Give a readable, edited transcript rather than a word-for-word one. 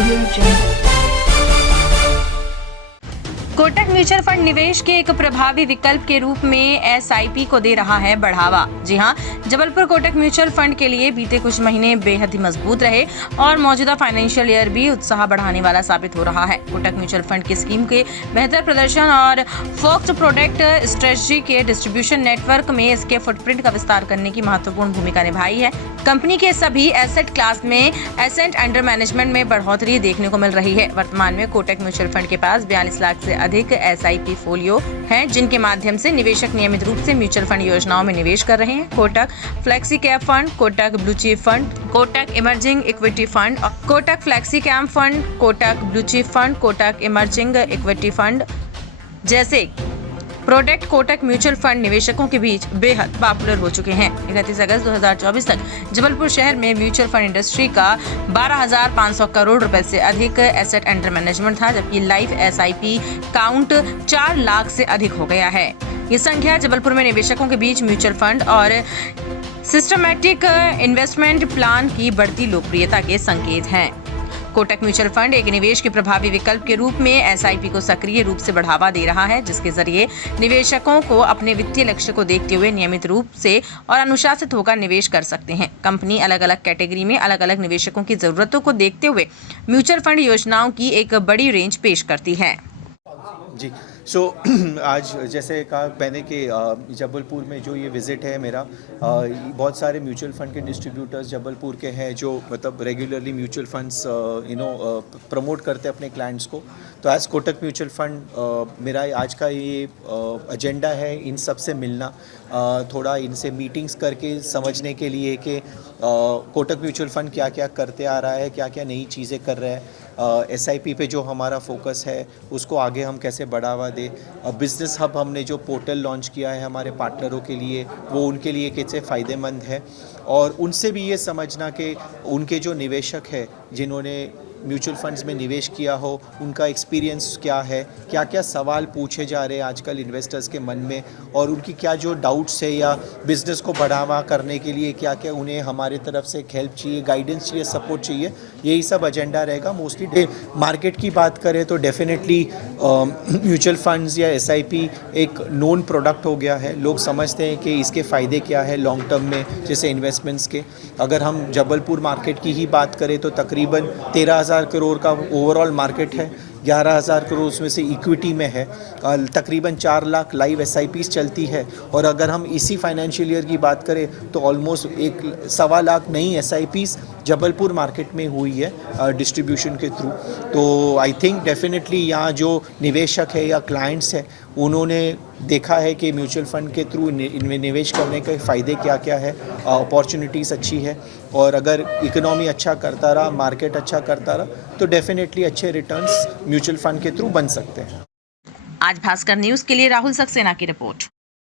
Audio Jungle. Kotak mutual fund निवेश के एक प्रभावी विकल्प के रूप में एसआईपी को दे रहा है बढ़ावा। जी हां, जबलपुर कोटक म्यूचुअल फंड के लिए बीते कुछ महीने बेहद ही मजबूत रहे और मौजूदा फाइनेंशियल ईयर भी उत्साह बढ़ाने वाला साबित हो रहा है। कोटक म्यूचुअल फंड की स्कीम के बेहतर प्रदर्शन और फोकस्ड प्रोडक्ट स्ट्रेटजी के डिस्ट्रीब्यूशन नेटवर्क में इसके फुटप्रिंट का विस्तार करने की महत्वपूर्ण भूमिका निभाई है। कंपनी के सभी एसेट क्लास में एसेट अंडर मैनेजमेंट में बढ़ोतरी देखने को मिल रही है। वर्तमान में कोटक म्यूचुअल फंड के पास 42 लाख से अधिक एसआईपी फोलियो हैं, जिनके माध्यम से निवेशक नियमित रूप से म्यूचुअल फंड योजनाओं में निवेश कर रहे हैं। Kotak flexi cap fund, Kotak blue chip fund, Kotak emerging equity fund, Kotak flexi cap fund, Kotak blue chip fund, Kotak emerging equity fund जैसे प्रोडक्ट कोटक म्यूचुअल फंड निवेशकों के बीच बेहद पॉपुलर हो चुके हैं। 31 अगस्त 2024 तक जबलपुर शहर में म्यूचुअल फंड इंडस्ट्री का 12,500 करोड़ रुपए से अधिक एसेट अंडर मैनेजमेंट था, जबकि लाइव एसआईपी काउंट 4 लाख से अधिक हो गया है। ये संख्या जबलपुर में निवेशकों के बीच म्यूचुअल फंड और सिस्टमैटिक इन्वेस्टमेंट प्लान की बढ़ती लोकप्रियता के संकेत हैं। कोटक म्यूचुअल फंड एक निवेश के प्रभावी विकल्प के रूप में एसआईपी को सक्रिय रूप से बढ़ावा दे रहा है, जिसके जरिए निवेशकों को अपने वित्तीय लक्ष्य को देखते हुए नियमित रूप से और अनुशासित होकर निवेश कर सकते हैं। कंपनी अलग अलग कैटेगरी में अलग अलग निवेशकों की जरूरतों को देखते हुए म्यूचुअल फंड योजनाओं की एक बड़ी रेंज पेश करती है। जी आज जैसे कहा मैंने कि जबलपुर में जो ये विज़िट है मेरा, बहुत सारे म्यूचुअल फ़ंड के डिस्ट्रीब्यूटर्स जबलपुर के हैं जो मतलब रेगुलरली म्यूचुअल फंड्स प्रमोट करते हैं अपने क्लाइंट्स को। तो एज कोटक म्यूचुअल फंड मेरा आज का ये एजेंडा है इन सब से मिलना, थोड़ा इनसे मीटिंग्स करके समझने के लिए कि कोटक म्यूचुअल फंड क्या क्या करते आ रहा है, क्या क्या नई चीज़ें कर रहा है, एसआईपी पे जो हमारा फोकस है उसको आगे हम कैसे बढ़ावा दें। बिज़नेस हब हमने जो पोर्टल लॉन्च किया है हमारे पार्टनरों के लिए, वो उनके लिए कैसे फ़ायदेमंद है, और उनसे भी ये समझना कि उनके जो निवेशक है जिन्होंने म्यूचुअल फंड्स में निवेश किया हो उनका एक्सपीरियंस क्या है, क्या क्या सवाल पूछे जा रहे हैं आजकल इन्वेस्टर्स के मन में, और उनकी क्या जो डाउट्स है या बिज़नेस को बढ़ावा करने के लिए क्या क्या उन्हें हमारे तरफ से हेल्प चाहिए, गाइडेंस चाहिए, सपोर्ट चाहिए, यही सब एजेंडा रहेगा। मोस्टली मार्केट की बात करें तो डेफिनेटली म्यूचुअल फंड्स या एसआईपी एक नोन प्रोडक्ट हो गया है। लोग समझते हैं कि इसके फ़ायदे क्या है लॉन्ग टर्म में, जैसे इन्वेस्टमेंट्स के। अगर हम जबलपुर मार्केट की ही बात करें तो तकरीबन 13,000 करोड़ का ओवरऑल मार्केट है, 11,000 करोड़ उसमें से इक्विटी में है, तकरीबन 4 लाख लाइव एसआईपीस चलती है, और अगर हम इसी फाइनेंशियल ईयर की बात करें तो ऑलमोस्ट 1.25 लाख नई एसआईपीस जबलपुर मार्केट में हुई है डिस्ट्रीब्यूशन के थ्रू। तो आई थिंक डेफिनेटली यहाँ जो निवेशक है या क्लाइंट्स हैं उन्होंने देखा है कि म्यूचुअल फंड के थ्रू इनमें निवेश करने के फ़ायदे क्या क्या है, अपॉर्चुनिटीज़ अच्छी है, और अगर इकोनॉमी अच्छा करता रहा, मार्केट अच्छा करता रहा तो डेफिनेटली अच्छे रिटर्न्स म्यूचुअल फंड के थ्रू बन सकते हैं। आज भास्कर न्यूज़ के लिए राहुल सक्सेना की रिपोर्ट।